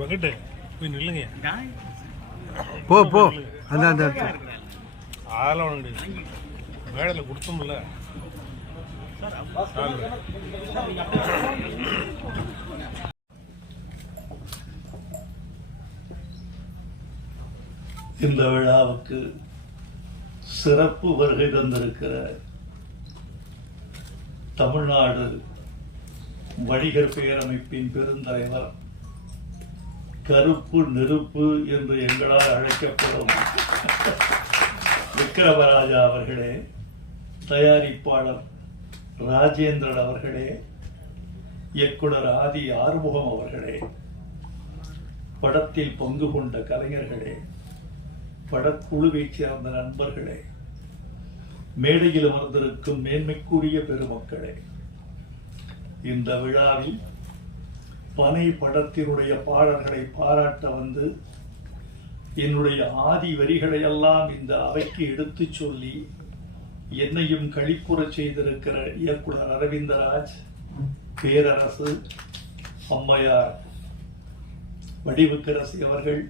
வெங்கட்டு போய் நில்லுங்க போ போ அந்த அந்த. அதெல்லாம் கிடையாது மேடையில் கொடுத்தோம்ல. இந்த விழாவுக்கு சிறப்பு வருகை தந்திருக்கிற தமிழ்நாடு வணிகர் பேரமைப்பின் பெருந்தலைவர் கருப்பு நெருப்பு என்று எங்களால் அழைக்கப்படும் விக்ரமராஜா அவர்களே தயாரிப்பாளர் ராஜேந்திரன் அவர்களே இயக்குனர் ஆதி ஆறுமுகம் அவர்களே படத்தில் பங்கு கொண்ட கலைஞர்களே படக்குழுவைச் சேர்ந்த நண்பர்களே மேடையில் அமர்ந்திருக்கும் மேன்மைக்குரிய பெருமக்களே இந்த விழாவில் பனை படத்தினுடைய பாடல்களை பாராட்ட வந்து என்னுடைய ஆதி வரிகளையெல்லாம் இந்த அவைக்கு எடுத்துச் சொல்லி என்னையும் கழிப்புற செய்திருக்கிற இயக்குனர் அரவிந்தராஜ் பேரரசு அம்மையார் வடிவுக்கரசி அவர்கள்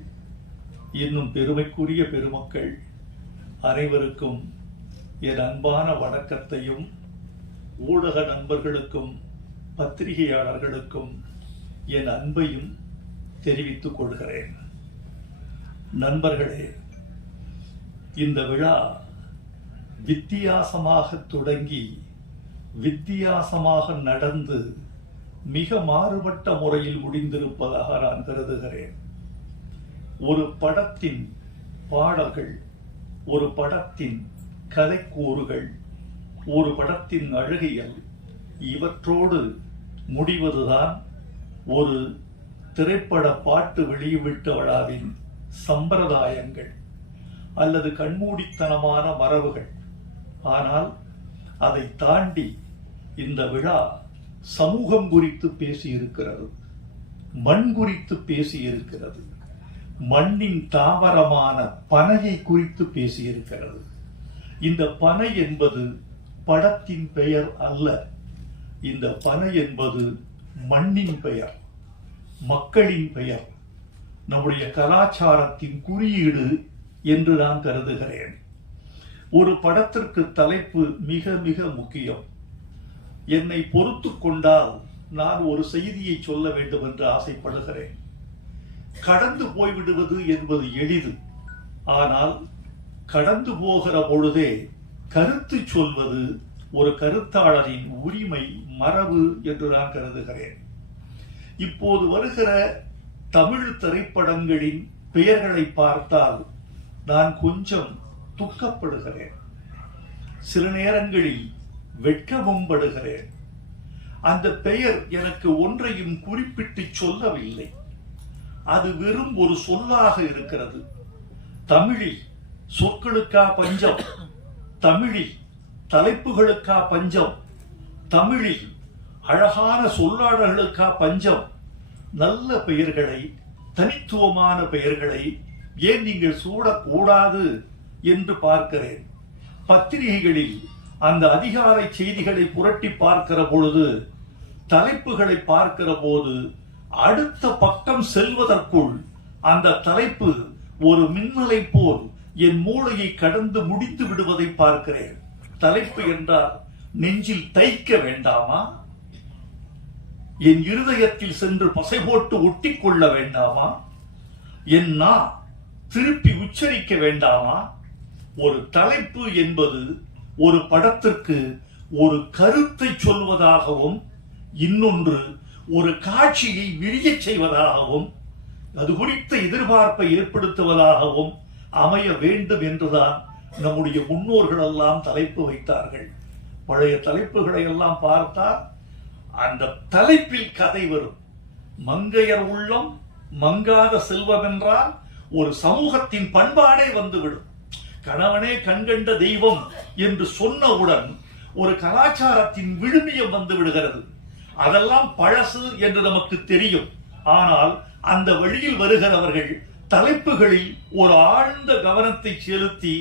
இன்னும் பெருமைக்குரிய பெருமக்கள் அனைவருக்கும் என் அன்பான வணக்கத்தையும் ஊடக நண்பர்களுக்கும் பத்திரிகையாளர்களுக்கும் என் அன்பையும் தெரிவித்துக் கொள்கிறேன். நண்பர்களே இந்த விழா வித்தியாசமாக தொடங்கி வித்தியாசமாக நடந்து மிக மாறுபட்ட முறையில் முடிந்திருப்பதாக நான் கருதுகிறேன். ஒரு படத்தின் பாடல்கள் ஒரு படத்தின் கதைக்கூறுகள் ஒரு படத்தின் அழகியல் இவற்றோடு முடிவதுதான் ஒரு திரைப்பட பாட்டு வெளியிட்டு விழாவின் சம்பிரதாயங்கள் அல்லது கண்மூடித்தனமான மரபுகள். ஆனால் அதை தாண்டி இந்த விழா சமூகம் குறித்து பேசியிருக்கிறது மண் குறித்து பேசியிருக்கிறது மண்ணின் தாவரமான பனையை குறித்து பேசியிருக்கிறது. இந்த பனை என்பது படத்தின் பெயர் அல்ல. இந்த பனை என்பது மண்ணின் பெயர் மக்களின் பெயர் நம்முடைய கலாச்சாரத்தின் குறியீடு என்று நான் கருதுகிறேன். ஒரு படத்திற்கு தலைப்பு மிக மிக முக்கியம். என்னை பொறுத்து கொண்டால் நான் ஒரு செய்தியை சொல்ல வேண்டும் என்று ஆசைப்படுகிறேன். கடந்து போய்விடுவது என்பது எளிது. ஆனால் கடந்து போகிற பொழுதே கருத்து சொல்வது ஒரு கருத்தாளரின் உரிமை மரபு என்று நான் கருதுகிறேன். இப்போது வருகிற தமிழ் திரைப்படங்களின் பெயர்களை பார்த்தால் நான் கொஞ்சம் துக்கப்படுகிறேன். சில நேரங்களில் வெட்கமும் படுகிறேன். அந்த பெயர் எனக்கு ஒன்றையும் குறிப்பிட்டு சொல்லவில்லை. அது வெறும் ஒரு சொல்லாக இருக்கிறது. தமிழில் சொற்களுக்கா பஞ்சம் தமிழில் தலைப்புகளுக்கா பஞ்சம் தமிழில் அழகான சொல்லாடல்களுக்கா பஞ்சம். நல்ல பெயர்களை தனித்துவமான பெயர்களை ஏன் நீங்கள் சூடக்கூடாது என்று பார்க்கிறேன். பத்திரிகைகளில் அந்த அதிகாலை செய்திகளை புரட்டி பார்க்கிற பொழுது தலைப்புகளை பார்க்கிற போது அடுத்த பக்கம் செல்வதற்குள் அந்த தலைப்பு ஒரு மின்னலை போல் என் மூளையை கடந்து முடித்து விடுவதை பார்க்கிறேன். தலைப்பு என்றால் நெஞ்சில் தைக்க வேண்டாமா? என் இருதயத்தில் சென்று பசை போட்டு ஒட்டி கொள்ள வேண்டாமா? என் நா திருப்பி உச்சரிக்க வேண்டாமா? ஒரு தலைப்பு என்பது ஒரு படத்திற்கு ஒரு கருத்தை சொல்வதாகவும் இன்னொன்று ஒரு காட்சியை விரிய செய்வதாகவும் அது குறித்த எதிர்பார்ப்பை ஏற்படுத்துவதாகவும் அமைய வேண்டும் என்றுதான் நம்முடைய முன்னோர்கள் எல்லாம் தலைப்பு வைத்தார்கள். பழைய தலைப்புகளை எல்லாம் பார்த்தால் அந்த தலைப்பில் கதை வரும். மங்கையர் உள்ளம் மங்காத செல்வம் என்றால் ஒரு சமூகத்தின் பண்பாடே வந்துவிடும். கணவனே கண்கண்ட தெய்வம் என்று சொன்னவுடன் ஒரு கலாச்சாரத்தின் விழுமியம் வந்து விடுகிறது. அதெல்லாம் பழசு என்று நமக்கு தெரியும். ஆனால் அந்த வழியில் வருகிறவர்கள் தலைப்புகளில் ஒரு ஆழ்ந்த கவனத்தை செலுத்தி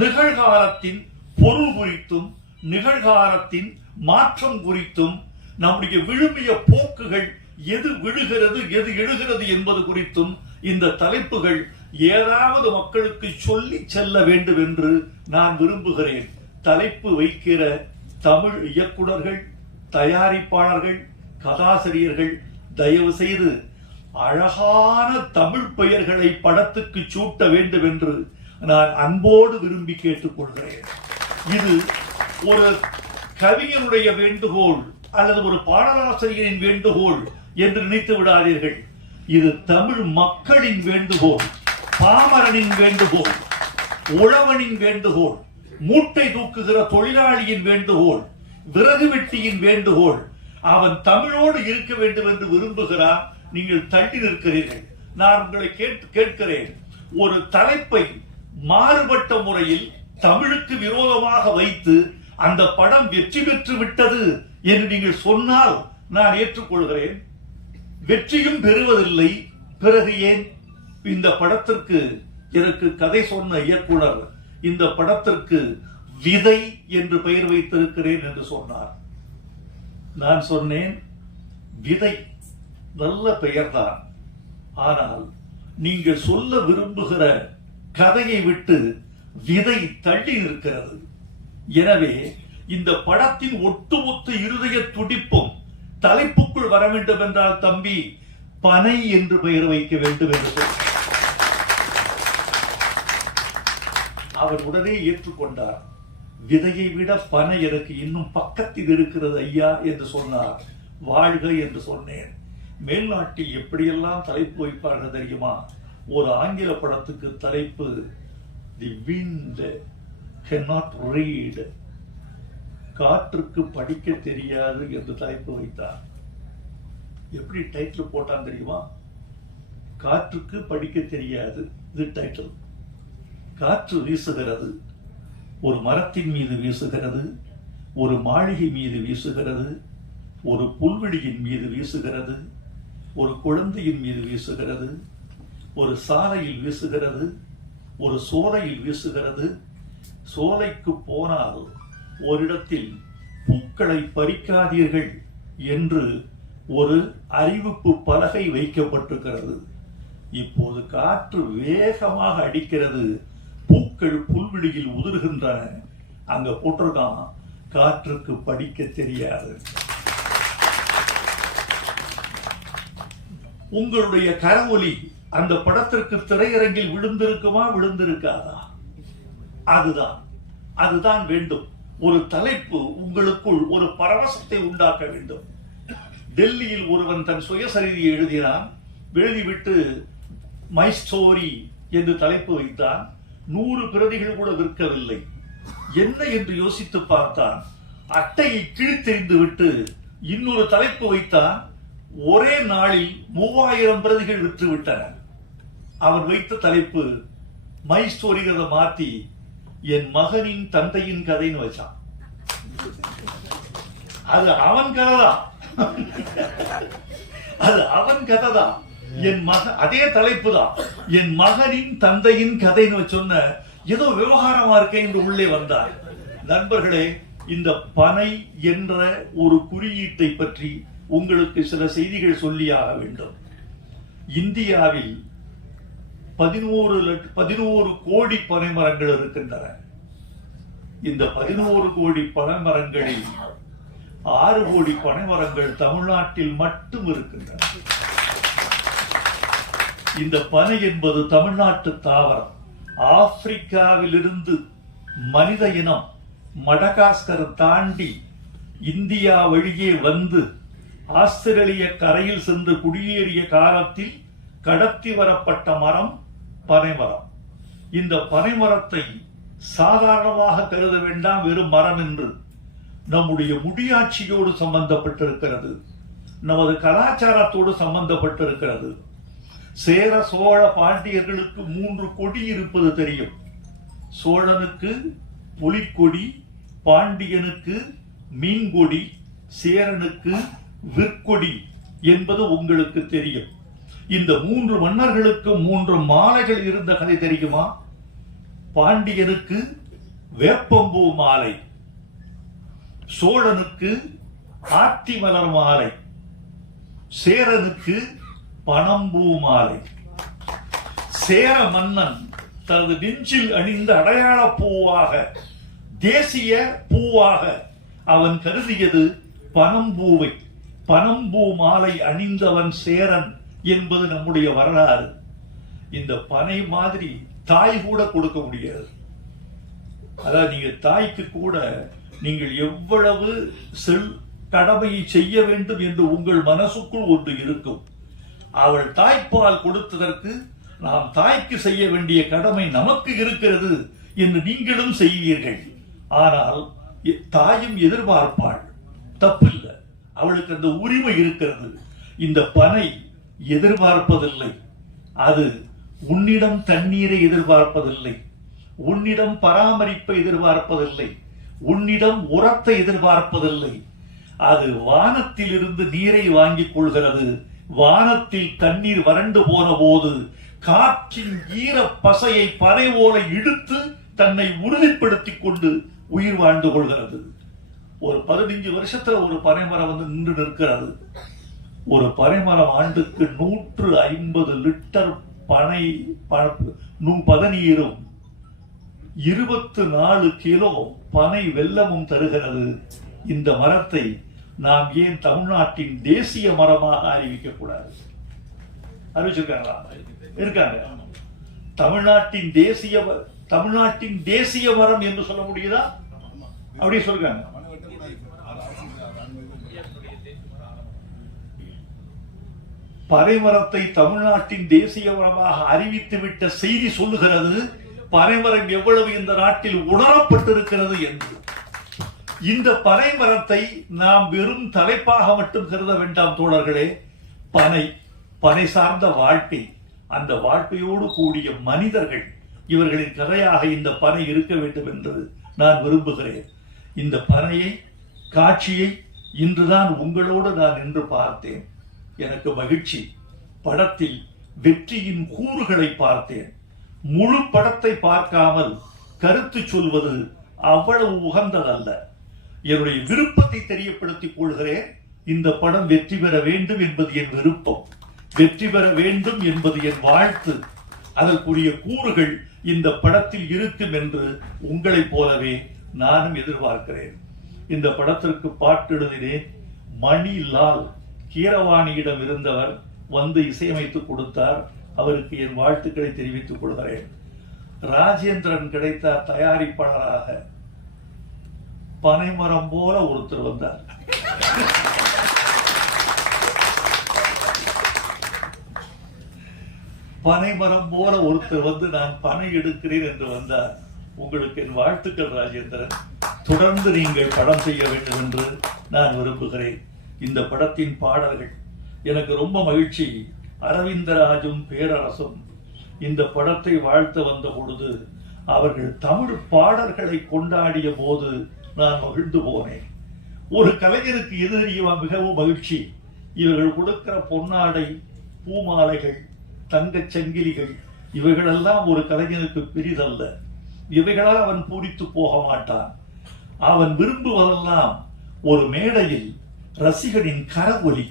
நிகழ்காலத்தின் பொருள் குறித்தும் நிகழ்காலத்தின் மாற்றம் குறித்தும் நம்முடைய விழுமிய போக்குகள் எது விழுகிறது எது எழுகிறது என்பது குறித்தும் இந்த தலைப்புகள் ஏதாவது மக்களுக்கு சொல்லி செல்ல வேண்டும் என்று நான் விரும்புகிறேன். தலைப்பு வைக்கிற தமிழ் இயக்குனர்கள் தயாரிப்பாளர்கள் கதாசிரியர்கள் தயவு செய்து அழகான தமிழ் பெயர்களை படத்துக்கு சூட்ட வேண்டும் என்று நான் அன்போடு விரும்பி கேட்டுக்கொள்கிறேன். இது ஒரு கவிஞனுடைய வேண்டுகோள். அல்லது ஒரு பாடலாசிரியரின் வேண்டுகோள் என்று நினைத்து விடாதீர்கள். இது தமிழ் மக்களின் வேண்டுகோள் பாமரனின் வேண்டுகோள் உழவனின் வேண்டுகோள் மூட்டை தூக்குகிற தொழிலாளியின் வேண்டுகோள் விறகு வெட்டியின் வேண்டுகோள். அவன் தமிழோடு இருக்க வேண்டும் என்று விரும்புகிறான். நீங்கள் தள்ளி நிற்கிறீர்கள். நான் உங்களை கேட்டு கேட்கிறேன். ஒரு தலைப்பை மாறுபட்ட முறையில் தமிழுக்கு விரோதமாக வைத்து அந்த படம் வெற்றி பெற்று விட்டது என்று நீங்கள் சொன்னால் நான் ஏற்றுக்கொள்கிறேன். வெற்றியும் பெறுவதில்லை. பிறகு ஏன்? இந்த படத்திற்கு எனக்கு கதை சொன்ன இயக்குனர் இந்த படத்திற்கு விதை என்று பெயர் வைத்திருக்கிறேன் என்று சொன்னார். நான் சொன்னேன் விதை நல்ல பெயர்தான். ஆனால் நீங்கள் சொல்ல விரும்புகிற கதையை விட்டு விதை தள்ளி நிற்கிறது. எனவே இந்த படத்தின் ஒட்டுமொத்த இருதய துடிப்பும் தலைப்புக்குள் வர வேண்டும் என்றால் தம்பி பனை என்று பெயர் வைக்க வேண்டும் என்று சொன்னார் அவர் உடனே ஏற்றுக்கொண்டார். விதையை விட பனை எனக்கு இன்னும் பக்கத்தில் இருக்கிறது ஐயா என்று சொன்னார். வாழ்க என்று சொன்னேன். மேல்நாட்டில் எப்படியெல்லாம் தலைப்பு வைப்பார்கள் தெரியுமா? ஒரு ஆங்கில படத்துக்கு தலைப்பு தி wind நாட் ரீட் காற்றுக்கு படிக்க தெரியாது என்று தலைப்பு வைத்தார். எப்படி டைட்டில் போட்டான் தெரியுமா? காற்றுக்கு படிக்க தெரியாது. இது டைட்டில் காற்று வீசுகிறது. ஒரு மரத்தின் மீது வீசுகிறது. ஒரு மாளிகை மீது வீசுகிறது. ஒரு புல்வெளியின் மீது வீசுகிறது. ஒரு குழந்தையின் மீது வீசுகிறது. ஒரு சாலையில் வீசுகிறது. ஒரு சோலையில் வீசுகிறது. சோலைக்கு போனால் ஓரிடத்தில் பூக்களை பறிக்காதீர்கள் என்று ஒரு அறிவிப்பு பலகை வைக்கப்பட்டிருக்கிறது. இப்போது காற்று வேகமாக அடிக்கிறது. பூக்கள் புல்வெளியில் உதிர்கின்றன. அங்க போட்டிருக்கான் காற்றுக்கு படிக்க தெரியாது. உங்களுடைய கரவொலி அந்த படத்திற்கு திரையரங்கில் விழுந்திருக்குமா விழுந்திருக்காதா? அதுதான். அதுதான் வேண்டும். ஒரு தலைப்பு உங்களுக்குள் ஒரு பரவசத்தை உண்டாக்க வேண்டும். டெல்லியில் ஒருவன் தன் சுயசரிதியை எழுதினான் எழுதிவிட்டு மை ஸ்டோரி என்று தலைப்பு வைத்தான் நூறு பிரதிகள் கூட விற்கவில்லை. என்ன என்று யோசித்து பார்த்தான் அட்டையை கிழித்தெறிந்து விட்டு இன்னொரு தலைப்பு வைத்தான் ஒரே நாளில் மூவாயிரம் பிரதிகள் விற்று விட்டன அவர் வைத்த தலைப்பு மை ஸ்டோரிங்கிறத மாற்றி என் மகனின் தந்தையின் கதைன்னு வச்சான். அது அவன் கதைதான். அது அவன் கதைதான். என் மக அதே தலைப்பு தான் என் மகனின் தந்தையின் கதைன்னு சொன்ன ஏதோ விவகாரமா இருக்க என்று உள்ளே வந்தார். நண்பர்களே இந்த பனை என்ற ஒரு குறியீட்டை பற்றி உங்களுக்கு சில செய்திகள் சொல்லியாக வேண்டும். இந்தியாவில் பதினோரு லட்ச பதினோரு கோடி பனை மரங்கள் இருக்கின்றன. இந்த பதினோரு கோடி பனை மரங்களில் ஆறு கோடி பனைமரங்கள் தமிழ்நாட்டில் மட்டும் இருக்கின்றன. இந்த பனை என்பது தமிழ்நாட்டு தாவரம். ஆப்பிரிக்காவிலிருந்து மனித இனம் மடகாஸ்கர் தாண்டி இந்தியா வழியே வந்து ஆஸ்திரேலிய கரையில் சென்று குடியேறிய காலத்தில் கடத்தி வரப்பட்ட மரம் பனைமரம். இந்த பனைமரத்தை சாதாரணமாக கருத வேண்டாம் வெறும் மரம் என்று. நம்முடைய முடியாட்சியோடு சம்பந்தப்பட்டிருக்கிறது. நமது கலாச்சாரத்தோடு சம்பந்தப்பட்டிருக்கிறது. சேர சோழ பாண்டியர்களுக்கு மூன்று கொடி இருப்பது தெரியும். சோழனுக்கு புலிக்கொடி பாண்டியனுக்கு மீன்கொடி சேரனுக்கு விற்கொடி என்பது உங்களுக்கு தெரியும். இந்த மூன்று மன்னர்களுக்கு மூன்று மாலைகள் இருந்த கதை தெரியுமா? பாண்டியனுக்கு வேப்பம்பூ மாலை சோழனுக்கு ஆத்தி மலர் மாலை சேரனுக்கு பணம்பூ மாலை. சேர மன்னன் தனது நெஞ்சில் அணிந்த அடையாள பூவாக தேசிய பூவாக அவன் கருதியது பனம்பூவை பனம்பூ மாலை அணிந்தவன் சேரன். என்பது நம்முடைய வரலாறு. இந்த பனை மாதிரி தாய் கூட கொடுக்க முடியாது. அதாவது நீங்க தாய்க்கு கூட நீங்கள் எவ்வளவு செல் கடமையை செய்ய வேண்டும் என்று உங்கள் மனசுக்குள் ஒன்று இருக்கும். அவள் தாய்ப்பால் கொடுத்ததற்கு நாம் தாய்க்கு செய்ய வேண்டிய கடமை நமக்கு இருக்கிறது என்று நீங்களும் செய்வீர்கள். ஆனால் எ- தாயும் எதிர்பார்ப்பாள். தப்பில்லை. அவளுக்கு அந்த உரிமை இருக்கிறது. இந்த பனை எதிர்பார்ப்பதில்லை. அது உன்னிடம் தண்ணீரை எதிர்பார்ப்பதில்லை. உன்னிடம் பராமரிப்பை எதிர்பார்ப்பதில்லை. உன்னிடம் உரத்தை எதிர்பார்ப்பதில்லை. அது வானத்தில் இருந்து நீரை வாங்கிக் கொள்கிறது. வானத்தில் தண்ணீர் வறண்டு போன போது காற்றின் ஈர பசையை பறை போல இழுத்து தன்னை உறுதிப்படுத்திக் கொண்டு உயிர் வாழ்ந்து கொள்கிறது. ஒரு பதினஞ்சு வருஷத்துல ஒரு பனைமரம் வந்து நின்று நிற்கிறது. ஒரு பனைமரம் ஆண்டுக்கு நூற்று ஐம்பது லிட்டர் பனை பதநீரும் இருபத்து நாலு கிலோ பனை வெல்லமும் தருகிறது. இந்த மரத்தை நாம் ஏன் தமிழ்நாட்டின் தேசிய மரமாக அறிவிக்க கூடாது? அறிவிச்சிருக்காங்களா? இருக்காங்க. தமிழ்நாட்டின் தேசிய தமிழ்நாட்டின் தேசிய மரம் என்று சொல்ல முடியுதா? அப்படியே சொல்றாங்க. பறைமரத்தை தமிழ்நாட்டின் தேசிய மரமாக அறிவித்துவிட்ட செய்தி சொல்லுகிறது பறைமரம் எவ்வளவு இந்த நாட்டில் உணரப்பட்டிருக்கிறது என்று. இந்த பனைமரத்தை நாம் வெறும் தலைப்பாக மட்டும் கருத வேண்டாம் தோழர்களே. பனை பனை சார்ந்த வாழ்க்கை அந்த வாழ்க்கையோடு கூடிய மனிதர்கள் இவர்களின் கதையாக இந்த பனை இருக்க வேண்டும் என்று நான் விரும்புகிறேன். இந்த பனையை காட்சியை இன்றுதான் உங்களோடு நான் நின்று பார்த்தேன். எனக்கு மகிழ்ச்சி. படத்தில் வெற்றியின் கூறுகளை பார்த்தேன். முழு படத்தை பார்க்காமல் கருத்து சொல்வது அவ்வளவு உகந்ததல்ல. என்னுடைய விருப்பத்தை தெரியப்படுத்திக் கொள்கிறேன். இந்த படம் வெற்றி பெற வேண்டும் என்பது என் விருப்பம். வெற்றி பெற வேண்டும் என்பது என் வாழ்த்து. அதற்குரிய கூறுகள் இந்த படத்தில் இருக்கும் என்று உங்களைப் போலவே நானும் எதிர்பார்க்கிறேன். இந்த படத்திற்கு பாட்டு எழுதினேன். மணி லால். கீரவாணியிடம் இருந்தவர் வந்து இசையமைத்து கொடுத்தார். அவருக்கு என் வாழ்த்துக்களை தெரிவித்துக் கொள்கிறேன். ராஜேந்திரன் கிடைத்தார் தயாரிப்பாளராக பனைமரம் போல ஒருத்தர் வந்தார். பனைமரம் போல ஒருத்தர் வந்து நான் பனை எடுக்கிறேன் என்று வந்தார். உங்களுக்கு என் வாழ்த்துக்கள் ராஜேந்திரன். தொடர்ந்து நீங்கள் படம் செய்ய வேண்டும் என்று நான் விரும்புகிறேன். இந்த படத்தின் பாடல்கள். எனக்கு ரொம்ப மகிழ்ச்சி. அரவிந்தராஜும் பேரரசும் இந்த படத்தை வாழ்த்த வந்த பொழுது அவர்கள் தமிழ் பாடல்களை கொண்டாடிய போது நான் மகிழ்ந்து போனேன். ஒரு கலைஞருக்கு எது தெரியுமா? மிகவும் மகிழ்ச்சி. இவர்கள் கொடுக்கிற பொன்னாடை பூமாலைகள் தங்கச் சங்கிலிகள் இவைகளெல்லாம் ஒரு கலைஞனுக்கு பெரிதல்ல. இவைகளால் அவன் பூரித்து போக மாட்டான். அவன் விரும்புவதெல்லாம் ஒரு மேடையில் ரசிகனின் கரவொலி.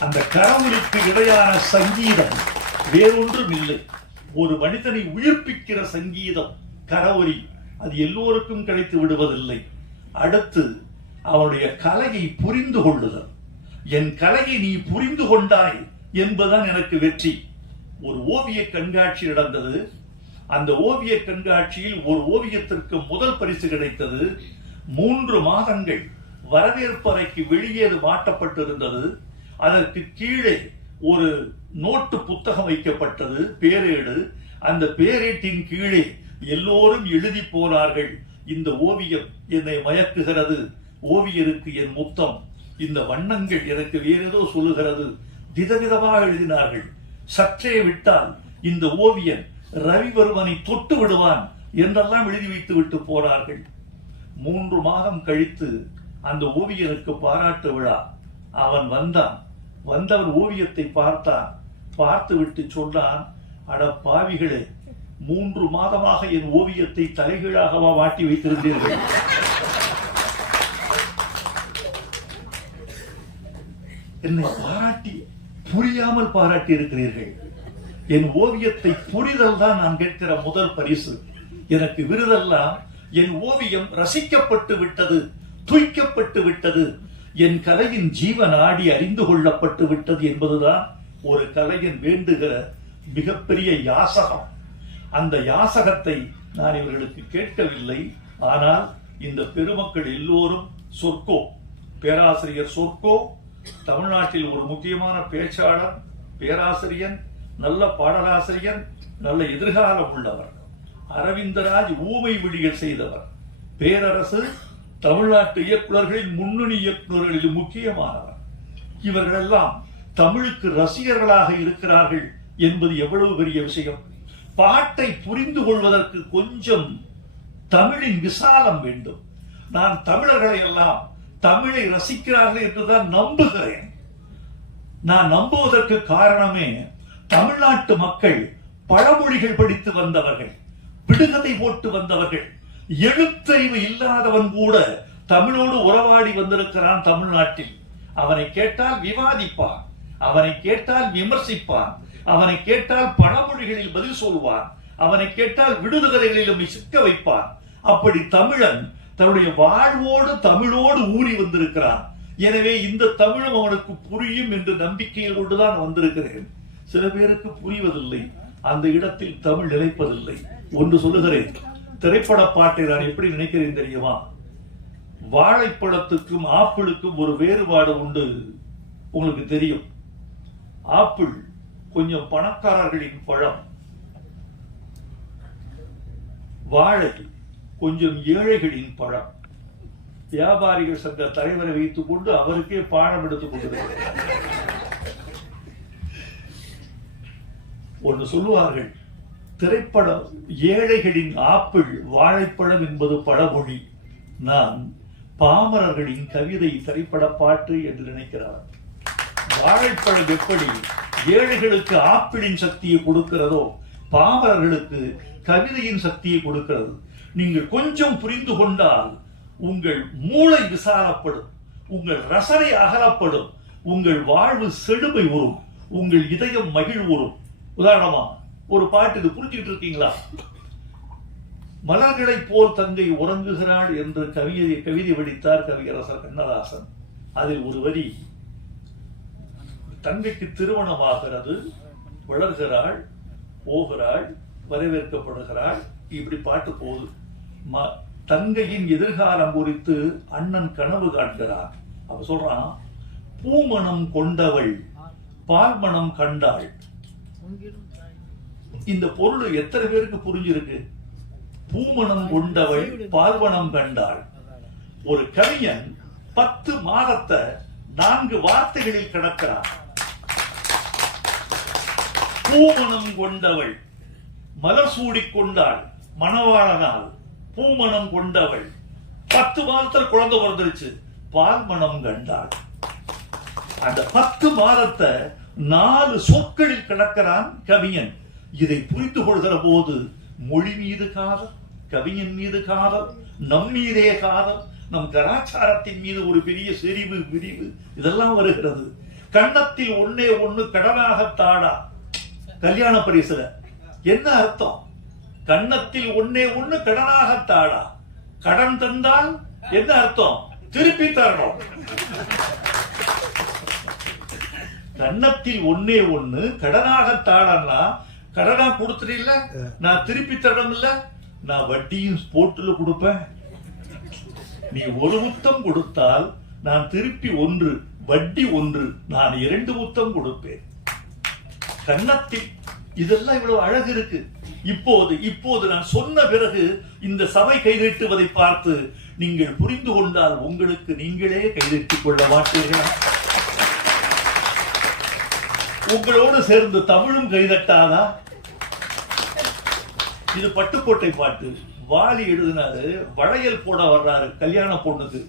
அந்த கரவொலிக்கு இடையான சங்கீதம் வேறொன்றும் இல்லை ஒரு மனிதனை உயிர்ப்பிக்கிற சங்கீதம் கரவொலி. அது எல்லோருக்கும் கிடைத்து விடுவதில்லை. அடுத்து அவனுடைய கலையை புரிந்து கொள்ளுதல். என் கலையை நீ புரிந்து கொண்டாய் என்பதுதான் எனக்கு வெற்றி. ஒரு ஓவிய கண்காட்சி நடந்தது. அந்த ஓவிய கண்காட்சியில் ஒரு ஓவியத்திற்கு முதல் பரிசு கிடைத்தது மூன்று மாதங்கள். வரவேற்பறைக்கு வெளியேறு மாட்டப்பட்டிருந்தது அதற்கு கீழே ஒரு நோட்டு புத்தகம் வைக்கப்பட்டது பேரேடு. அந்த பேரேட்டின் கீழே எல்லோரும் எழுதி போனார்கள். இந்த ஓவியம் என்னை மயக்குகிறது. ஓவியருக்கு என் முத்தம். இந்த வண்ணங்கள் எனக்கு வேறேதோ சொல்லுகிறது. விதவிதமாக எழுதினார்கள். சற்றே விட்டால் இந்த ஓவியன் ரவிவர்மனை தொட்டு விடுவான் என்றெல்லாம் எழுதி வைத்து விட்டு போனார்கள். மூன்று மாதம் கழித்து அந்த ஓவியனுக்கு பாராட்டு விழா. அவன் வந்தான். வந்தவன் ஓவியத்தை பார்த்தான். பார்த்து விட்டு சொன்னான் அட பாவிகளே மூன்று மாதமாக என் ஓவியத்தை தலைகீழாகவா வாட்டி வைத்திருந்தீர்கள்? என்னை பாராட்டி புரியாமல் பாராட்டி இருக்கிறீர்கள். என் ஓவியத்தை புரிதல் தான் நான் கேட்கிற முதல் பரிசு. எனக்கு விருதெல்லாம் என் ஓவியம் ரசிக்கப்பட்டு விட்டது. துய்க்கப்பட்டு விட்டது. என் கலையின் ஜீவ நாடி அறிந்து கொள்ளப்பட்டு விட்டது என்பதுதான் ஒரு கலையின் வேண்டுகிற மிகப்பெரிய யாசகம். அந்த யாசகத்தை நான் இவர்களுக்கு கேட்கவில்லை. ஆனால் இந்த பெருமக்கள் எல்லோரும் சொற்கோ பேராசிரியர் சொற்கோ தமிழ்நாட்டில் ஒரு முக்கியமான பேச்சாளர் பேராசிரியன் நல்ல பாடலாசிரியர் நல்ல எதிர்காலம் உள்ளவர். அரவிந்தராஜ் ஊமை விழிகள் செய்தவர். பேரரசு தமிழ்நாட்டு இயக்குநர்களின் முன்னணி இயக்குநர்களில் முக்கியமானவர். இவர்களெல்லாம் தமிழுக்கு ரசிகர்களாக இருக்கிறார்கள் என்பது எவ்வளவு பெரிய விஷயம். பாட்டை புரிந்து கொள்வதற்கு கொஞ்சம் தமிழின் விசாலம் வேண்டும். நான் தமிழர்களை எல்லாம் தமிழை ரசிக்கிறார்கள் என்றுதான் நம்புகிறேன். நான் நம்புவதற்கு காரணமே தமிழ்நாட்டு மக்கள் பழமொழிகள் படித்து வந்தவர்கள் விடுகதை போட்டு வந்தவர்கள் எழுத்தறிவு இல்லாதவன் கூட தமிழோடு உறவாடி வந்திருக்கிறான் தமிழ்நாட்டில். அவனை கேட்டால் விவாதிப்பான். அவனை கேட்டால் விமர்சிப்பான். அவனை கேட்டால் பழமொழிகளில் பதில் சொல்வான். அவனை கேட்டால் விடுதலைகளிலும் சிக்க வைப்பான். அப்படி தமிழன் தன்னுடைய வாழ்வோடு தமிழோடு ஊறி வந்திருக்கிறான். எனவே இந்த தமிழும் அவனுக்கு புரியும் என்று நம்பிக்கையில் கொண்டுதான் வந்திருக்கிறேன். சில பேருக்கு புரிவதில்லை. அந்த இடத்தில் தமிழ் நிலைப்பதில்லை. ஒன்று சொல்லுகிறேன். திரைப்பட பாட்டை நான் எப்படி நினைக்கிறேன் தெரியுமா? வாழைப்பழத்துக்கும் ஆப்பிளுக்கும் ஒரு வேறுபாடு உண்டு. உங்களுக்கு தெரியும். ஆப்பிள் கொஞ்சம் பணக்காரர்களின் பழம். வாழை கொஞ்சம் ஏழைகளின் பழம். வியாபாரிகள் சங்க தலைவரை வைத்துக் கொண்டு அவருக்கே பாடம் எடுத்துக் கொண்டிருக்கிறார் ஒன்று சொல்லுவார்கள் திரைப்படம் ஏழைகளின் ஆப்பிள் வாழைப்பழம் என்பது பழமொழி. நான் பாமரர்களின் கவிதை திரைப்பட பாட்டு என்று நினைக்கிறார். வாழைப்பழம் எப்படி ஏழைகளுக்கு ஆப்பிளின் சக்தியை கொடுக்கிறதோ பாமரர்களுக்கு கவிதையின் சக்தியை கொடுக்கிறது. நீங்கள் கொஞ்சம் புரிந்து கொண்டால் உங்கள் மூளை விசாலப்படும் உங்கள் ரசனை அகலப்படும் உங்கள் வாழ்வு செழுமை உறும் உங்கள் இதயம் மகிழ்வுறும் உதாரணமா ஒரு பாட்டு இது புரிஞ்சுக்கிட்டு இருக்கீங்களா? மலர்களைப் போல் தங்கை உறங்குகிறாள் என்று கவிதை கவிதை வடித்தார் கவியரசர் கண்ணதாசன். அதில் ஒரு வரி தங்கைக்கு திருமணமாகிறது வளர்கிறாள் போகிறாள் வரவேற்கப்படுகிறாள். இப்படி பாட்டு போகுது. ம- தங்கையின் எதிர்காலம் குறித்து அண்ணன் கனவு காண்கிறார் அவ சொல்றான் பூமணம் கொண்டவள் பால்மணம் கண்டாள். இந்த பொருள் எத்தனை பேருக்கு புரிஞ்சிருக்கு? பூமணம் கொண்டவள் பார்வணம் கண்டாள். ஒரு கவிஞன் பத்து மாதத்தை நான்கு வார்த்தைகளில் கிடக்கிறான். பூமணம் கொண்டவள் மலர் சூடி கொண்டாள் மணவாளனால். பூமணம் கொண்டவள் பத்து மாதத்தில் குழந்தை பிறந்துருச்சு பால் கண்டாள். அந்த பத்து மாதத்தை நாலு சொற்களில் கிடக்கிறான் கவிஞன். இதை புரிந்து கொள்கிற போது மொழி மீது காதல் கவிஞன் மீது காதல் நம் மீதே காதல் நம் கலாச்சாரத்தின் மீது ஒரு பெரிய செறிவு விரிவு இதெல்லாம் வருகிறது. கன்னத்தில் ஒன்னே ஒண்ணு கடனாக தாடா. கல்யாண பரிசுல. என்ன அர்த்தம்? கன்னத்தில் ஒன்னே ஒண்ணு கடனாக தாடா. கடன் தந்தால் என்ன அர்த்தம்? திருப்பி தரணும். கன்னத்தில் ஒன்னே ஒண்ணு கடனாக தாடன்னா கடனா கொடுத்துட்டீல்ல நான் திருப்பி தரணும் இல்ல நான் வட்டியும் ஸ்போர்ட்ல கொடுப்பேன். நீ ஒரு முத்தம் கொடுத்தால் நான் திருப்பி ஒன்று வட்டி ஒன்று நான் இரண்டு முத்தம் கொடுப்பேன். கன்னத்தில் இதெல்லாம் இவ்வளவு அழகு இருக்கு. இப்போது இப்போது நான் சொன்ன பிறகு இந்த சபை கைதட்டுவதை பார்த்து நீங்கள் புரிந்து கொண்டால் உங்களுக்கு நீங்களே கைதட்டிக் கொள்ள மாட்டீர்களா? உங்களோடு சேர்ந்து தமிழும் கைதட்டாதா? இது பட்டுக்கோட்டை பாட்டு. வாலி எழுதினாரு வளையல் போட வர்றாரு கல்யாண பொண்ணுக்கு.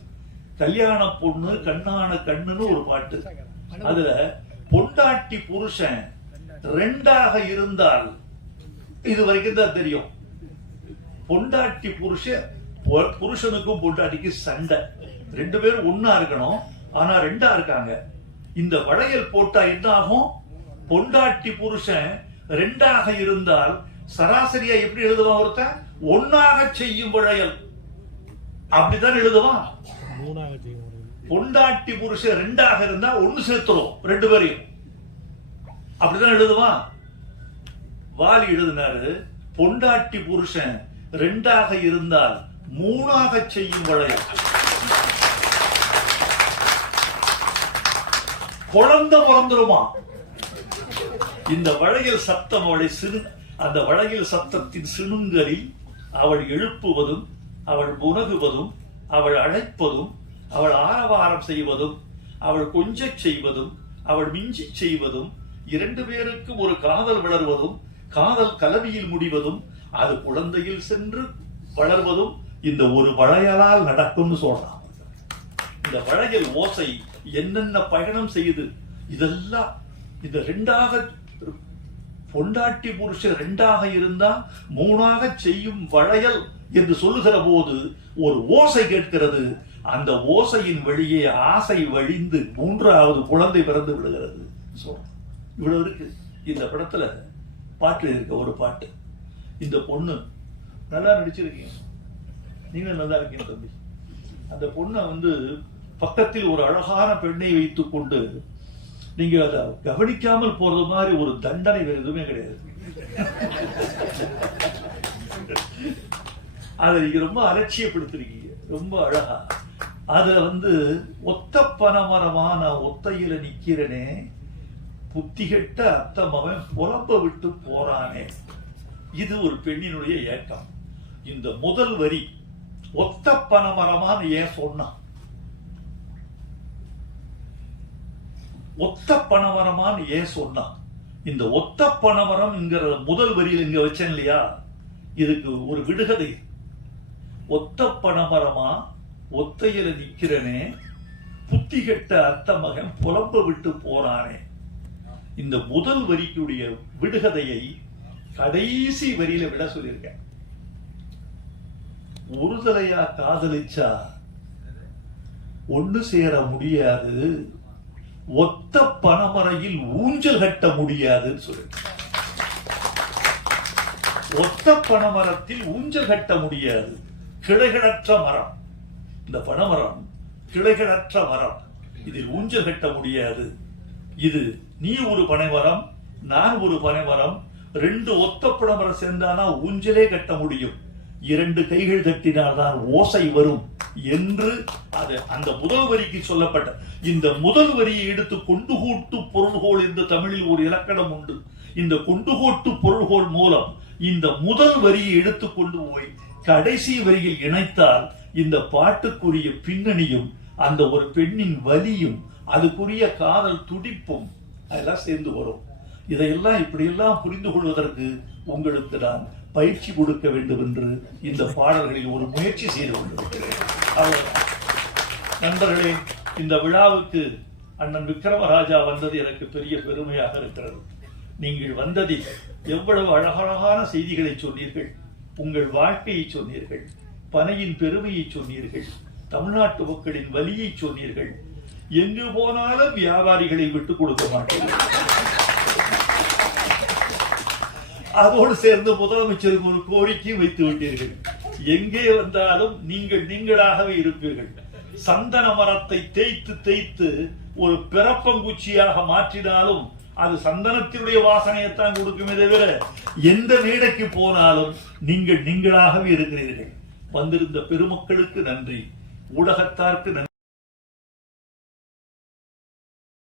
கல்யாண பொண்ணு கண்ணான கண்ணுன்னு ஒரு பாட்டு. அதுல பொண்டாட்டி புருஷன் ரெண்டாக இருந்தால் இது வரைக்கும் தான் தெரியும். பொண்டாட்டி புருஷன் புருஷனுக்கும் பொண்டாட்டிக்கும் சண்டை. ரெண்டு பேரும் ஒன்னா இருக்கணும் ஆனா ரெண்டா இருக்காங்க. இந்த வளையல் போட்டா என்ன ஆகும்? பொண்டாட்டி புருஷன் ரெண்டாக இருந்தால் சராசரியா எப்படி எழுதுவான் ஒருத்தன்? ஒன்னாக செய்யும் வளையல் அப்படித்தான் எழுதுவான். பொண்டாட்டி புருஷன் ரெண்டாக இருந்தா ஒண்ணு சேர்த்துரும் ரெண்டு பேரையும். அப்படிதான் எழுதுவான். வாலி எழுதினாரு பொண்டாட்டி புருஷன் ரெண்டாக இருந்தால் மூணாக செய்யும் வளையம் குழந்தை பிறந்துருமா? இந்த வளையல் சத்தம் அவளை சிறு அந்த வளையல் சத்தத்தின் சிணுங்கலில் அவள் எழுப்புவதும் அவள் உணகுவதும் அவள் அழைப்பதும் அவள் ஆரவாரம் செய்வதும் அவள் கொஞ்சச் செய்வதும் அவள் மிஞ்சிச் செய்வதும் இரண்டு பேருக்கும் ஒரு காதல் வளர்வதும் காதல் கலவியில் முடிவதும் அது குழந்தையில் சென்று வளர்வதும் இந்த ஒரு வளையலால் நடக்கும்னு சொல்றான். இந்த வளையல் ஓசை என்னென்ன பயணம் செய்யுது? இதெல்லாம் இந்த ரெண்டாக பொண்டாட்டி புருஷன் ரெண்டாக இருந்தா மூணாக செய்யும் வளையல் என்று சொல்லுகிற போது ஒரு ஓசை கேட்கிறது. அந்த ஓசையின் வழியே ஆசை வழிந்து மூன்றாவது குழந்தை பிறந்து விடுகிறது. இவ்வளவு இருக்கு. இந்த படத்துல பாட்டு இருக்க ஒரு பாட்டு. இந்த பொண்ணு நல்லா நடிச்சிருக்கீங்க. நீங்களும் நல்லா இருக்கீங்க தம்பி. அந்த பொண்ணை வந்து பக்கத்தில் ஒரு அழகான பெண்ணை வைத்துக்கொண்டு நீங்க அதை கவனிக்காமல் போறது மாதிரி ஒரு தண்டனை வேறு எதுவுமே கிடையாது. அதை நீங்க ரொம்ப அலட்சியப்படுத்திருக்கீங்க ரொம்ப அழகா. அதுல வந்து ஒத்த பனமரமா நான் ஒத்தையில நிக்கிறேனே புத்திகெட்ட அத்தம் அவன் புலம்ப விட்டு போறானே. இது ஒரு பெண்ணினுடைய ஏக்கம். இந்த முதல் வரி ஒத்த பனமரமான்னு ஏன் சொன்னான்? ஒத்த பணவரமான்னு ஏன் சொன்னான் இந்த ஒத்த பணவரம்ங்கிற முதல் வரியில் இங்க வச்சேன் இல்லையா? இதுக்கு ஒரு விடுகதை. ஒத்த பணவரமா ஒத்தையில நிக்கிறனே புத்தி கெட்ட அத்த மகன் புலம்ப விட்டு போறானே. இந்த முதல் வரிக்குடைய விடுகதையை கடைசி வரியில விட சொல்லியிருக்கேன். ஒரு தலையா காதலிச்சா ஒன்று சேர முடியாது. ஒத்த பணமறையில் ஊஞ்சல் கட்ட முடியாதுன்னு சொல்லி ஒத்த பனமரத்தில் ஊஞ்சல் கட்ட முடியாது. கிளைகளற்ற மரம். இந்த பனமரம் கிளைகளற்ற மரம். இதில் ஊஞ்சல் கட்ட முடியாது. இது நீ ஒரு பனைமரம் நான் ஒரு பனைமரம் ரெண்டு ஒத்த பனைமரம் சேர்ந்தானா ஊஞ்சலே கட்ட முடியும். இரண்டு கைகள் தட்டினால்தான் ஓசை வரும் என்று அது அந்த முதல் வரிக்கு சொல்லப்பட்ட. இந்த முதல் வரியை எடுத்து கொண்டுகோட்டு பொருள்கோள் என்று தமிழில் ஒரு இலக்கணம் உண்டு. இந்த கொண்டுகோட்டு பொருள்கோள் மூலம் இந்த முதல் வரியை எடுத்து கொண்டு போய் கடைசி வரியில் இணைத்தால் இந்த பாட்டுக்குரிய பின்னணியும் அந்த ஒரு பெண்ணின் வலியும் அதுக்குரிய காதல் துடிப்பும் அதெல்லாம் சேர்ந்து வரும். இதையெல்லாம் இப்படியெல்லாம் புரிந்து கொள்வதற்கு உங்களுக்கு நான் பயிற்சி கொடுக்க வேண்டும் என்று இந்த பாடல்களில் ஒரு முயற்சி செய்து கொண்டிருக்கிறேன். நண்பர்களே இந்த விழாவுக்கு அண்ணன் விக்ரமராஜா வந்தது எனக்கு பெரிய பெருமையாக இருக்கிறது. நீங்கள் வந்ததில் எவ்வளவு அழகழகான செய்திகளை சொன்னீர்கள் உங்கள் வாழ்க்கையை சொன்னீர்கள் பனையின் பெருமையை சொன்னீர்கள் தமிழ்நாட்டு மக்களின் வலியை சொன்னீர்கள். எங்கு போனாலும் வியாபாரிகளை விட்டு கொடுக்க மாட்டீர்கள் அதோடு சேர்ந்து முதலமைச்சருக்கு ஒரு கோரிக்கை வைத்து விட்டீர்கள். எங்கே வந்தாலும் நீங்கள் நீங்களாகவே இருப்பீர்கள். சந்தன மரத்தை தேய்த்து தேய்த்து ஒரு பிறப்பங்குச்சியாக மாற்றினாலும் அது சந்தனத்தினுடைய வாசனையைத்தான் கொடுக்குமே தவிர எந்த மேடைக்கு போனாலும் நீங்கள் நீங்களாகவே இருக்கிறீர்கள். வந்திருந்த பெருமக்களுக்கு நன்றி. ஊடகத்தார்க்கு நன்றி.